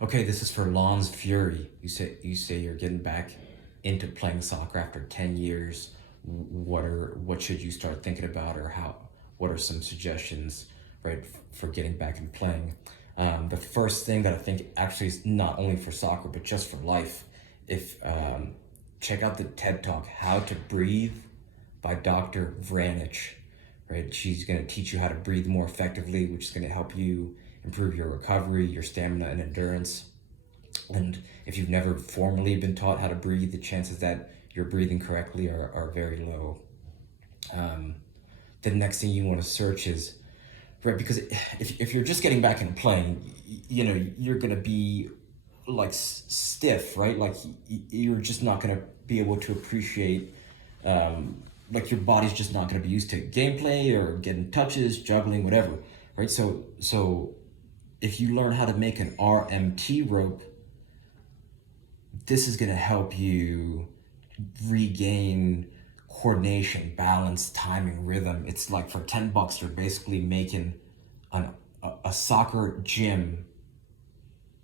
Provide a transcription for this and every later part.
Okay, this is for Lon's Fury. You say you're getting back into playing soccer after 10 years. What should you start thinking about, or what are some suggestions, right, for getting back and playing? The first thing that I think actually is not only for soccer but just for life. If Check out the TED Talk "How to Breathe" by Dr. Vranich. Right, she's going to teach you how to breathe more effectively, which is going to help you improve your recovery, your stamina, and endurance. And if you've never formally been taught how to breathe, the chances that you're breathing correctly are very low. Um, the next thing you want to search is, right, because if you're just getting back into playing, you're going to be like stiff, right? Like you're just not going to be able to appreciate, like your body's just not going to be used to gameplay or getting touches, juggling, whatever, right? So if you learn how to make an RMT rope, this is going to help you regain coordination, balance, timing, rhythm. It's like for $10, you're basically making a soccer gym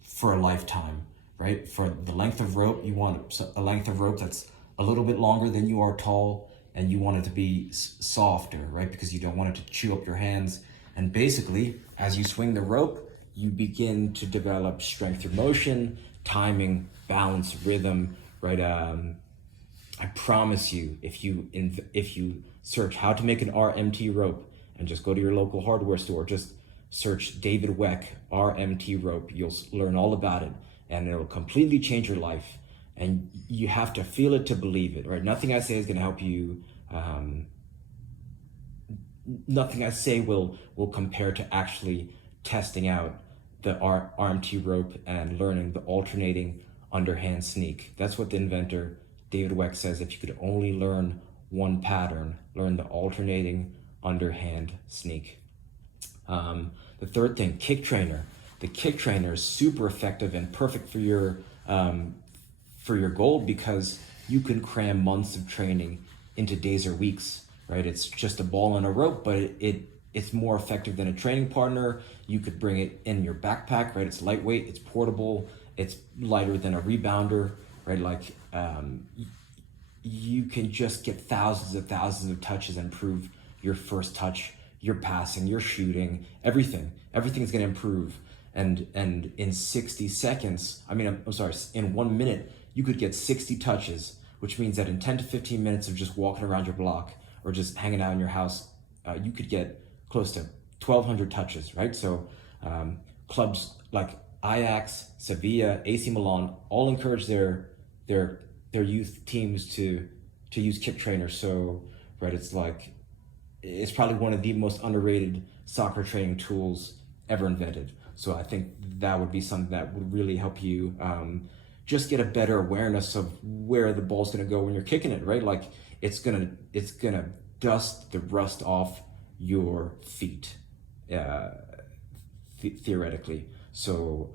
for a lifetime, right? For the length of rope, you want a length of rope that's a little bit longer than you are tall, and you want it to be softer, right? Because you don't want it to chew up your hands. And basically, as you swing the rope, you begin to develop strength of motion, timing, balance, rhythm, right? I promise you, if you search how to make an RMT rope and just go to your local hardware store, just search David Weck RMT rope, you'll learn all about it, and it'll completely change your life. And you have to feel it to believe it, right? Nothing I say is going to help you. Nothing I say will compare to actually testing out the RMT rope and learning the alternating underhand sneak. That's what the inventor David Weck says. If you could only learn one pattern, learn the alternating underhand sneak. The third thing, kick trainer. The kick trainer is super effective and perfect for your goal, because you can cram months of training into days or weeks, right? It's just a ball and a rope, but it's more effective than a training partner. You could bring it in your backpack, right? It's lightweight, it's portable, it's lighter than a rebounder, right? Like you can just get thousands of touches and improve your first touch, your passing, your shooting, everything is going to improve. And in 60 seconds, I'm sorry, in 1 minute, you could get 60 touches, which means that in 10 to 15 minutes of just walking around your block or just hanging out in your house, you could get close to 1,200 touches, right? So clubs like Ajax, Sevilla, AC Milan all encourage their youth teams to use kick trainers. So, right, it's probably one of the most underrated soccer training tools ever invented. So I think that would be something that would really help you just get a better awareness of where the ball's gonna go when you're kicking it, right? Like it's gonna dust the rust off your feet, theoretically. So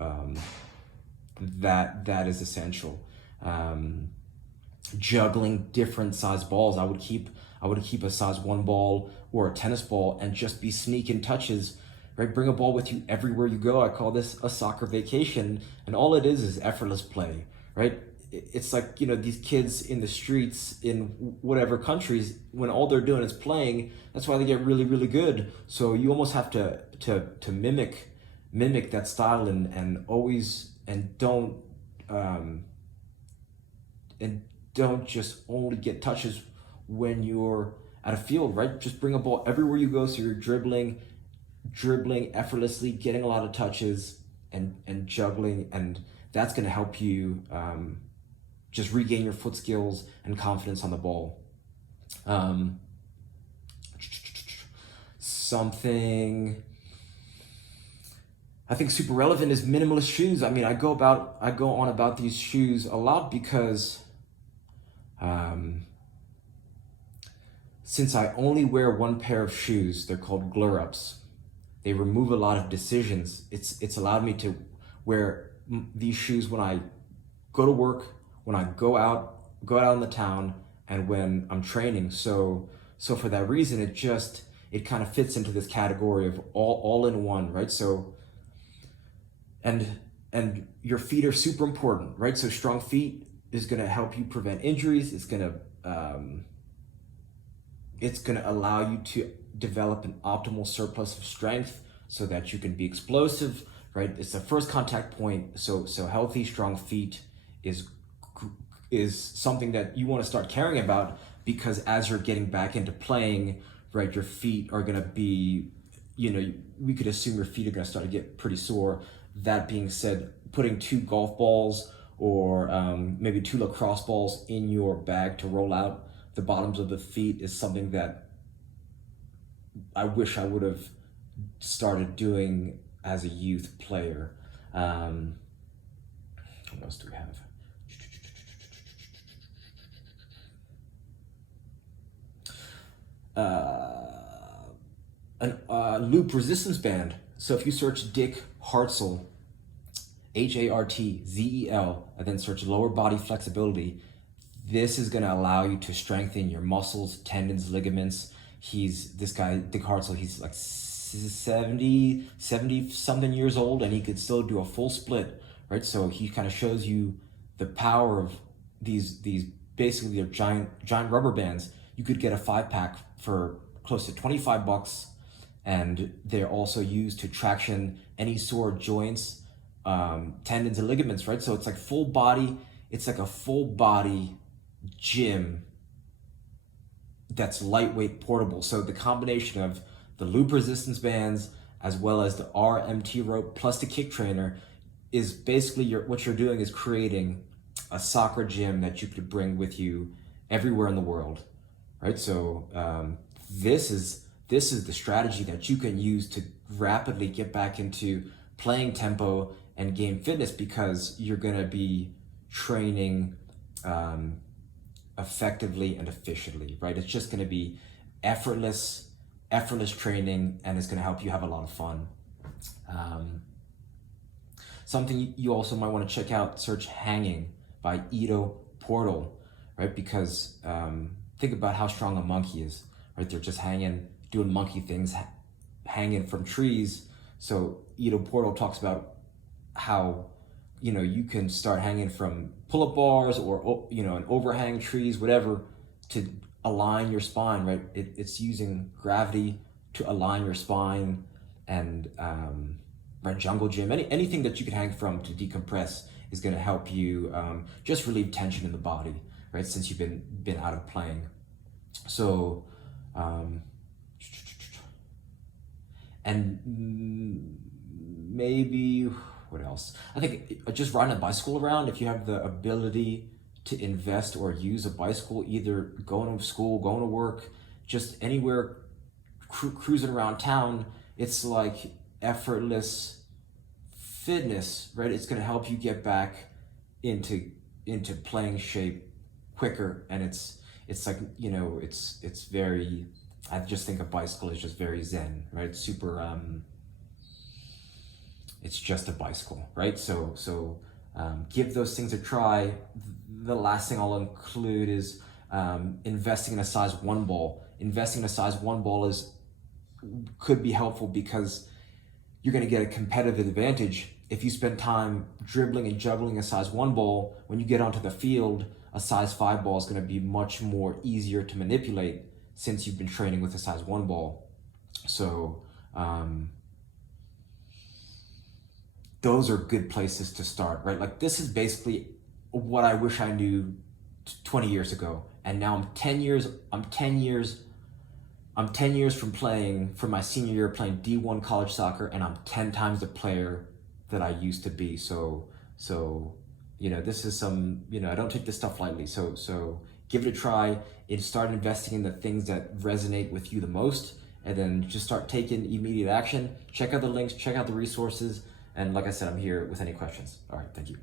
that is essential. Juggling different size balls. I would keep a size 1 ball or a tennis ball and just be sneaking touches, right? Bring a ball with you everywhere you go. I call this a soccer vacation, and all it is effortless play, right? It's like, these kids in the streets in whatever countries, when all they're doing is playing, that's why they get really, really good. So you almost have to mimic that style and always, and don't just only get touches when you're at a field, right? Just bring a ball everywhere you go, so you're dribbling effortlessly, getting a lot of touches and juggling, and that's going to help you just regain your foot skills and confidence on the ball. Something I think super relevant is minimalist shoes. I go on about these shoes a lot because since I only wear one pair of shoes, they're called glur-ups. They remove a lot of decisions. It's allowed me to wear these shoes when I go to work, when I go out in the town, and when I'm training. So for that reason, it kind of fits into this category of all in one, right? So, and and your feet are super important, right? So strong feet is going to help you prevent injuries. It's going to allow you to develop an optimal surplus of strength so that you can be explosive, right? It's the first contact point. So healthy, strong feet is something that you want to start caring about, because as you're getting back into playing, right, your feet are going to be, we could assume your feet are going to start to get pretty sore. That being said, putting 2 golf balls or maybe 2 lacrosse balls in your bag to roll out the bottoms of the feet is something that I wish I would have started doing as a youth player. What else do we have? Loop resistance band. So if you search Dick Hartzell, Hartzel, and then search lower body flexibility, this is going to allow you to strengthen your muscles, tendons, ligaments. This guy, Dick Hartzell, he's like 70 something years old, and he could still do a full split, right? So he kind of shows you the power of these basically they're giant rubber bands. You could get a 5-pack for close to $25, and they're also used to traction any sore joints, tendons and ligaments, right? So it's like full body. It's like a full body gym that's lightweight, portable. So the combination of the loop resistance bands as well as the RMT rope plus the kick trainer is basically what you're doing is creating a soccer gym that you could bring with you everywhere in the world, right? So this is the strategy that you can use to rapidly get back into playing tempo and gain fitness, because you're going to be training effectively and efficiently, right? It's just going to be effortless training, and it's going to help you have a lot of fun. Something you also might want to check out, search Hanging by Ido Portal, right? Because think about how strong a monkey is, right? They're just hanging, doing monkey things, hanging from trees. So Ido Portal talks about how, you can start hanging from pull-up bars or, an overhang, trees, whatever, to align your spine, right? It's using gravity to align your spine, and right, jungle gym, anything that you can hang from to decompress is going to help you just relieve tension in the body, right? Since you've been out of playing. So, and maybe what else? I think just riding a bicycle around. If you have the ability to invest or use a bicycle, either going to school, going to work, just anywhere, cruising around town, it's like effortless fitness, right? It's going to help you get back into playing shape quicker, and it's like, it's very, I just think a bicycle is just very zen, right? It's super it's just a bicycle, right? So give those things a try. The last thing I'll include is investing in a size 1 ball. Investing in a size 1 ball could be helpful, because you're going to get a competitive advantage if you spend time dribbling and juggling a size 1 ball. When you get onto the field, a size 5 ball is going to be much more easier to manipulate, since you've been training with a size 1 ball. So those are good places to start, right? Like, this is basically what I wish I knew 20 years ago. And now I'm 10 years from playing, from my senior year playing D1 college soccer, and I'm 10 times the player that I used to be. So this is some, I don't take this stuff lightly. So give it a try, and start investing in the things that resonate with you the most, and then just start taking immediate action. Check out the links, check out the resources. And like I said, I'm here with any questions. All right, thank you.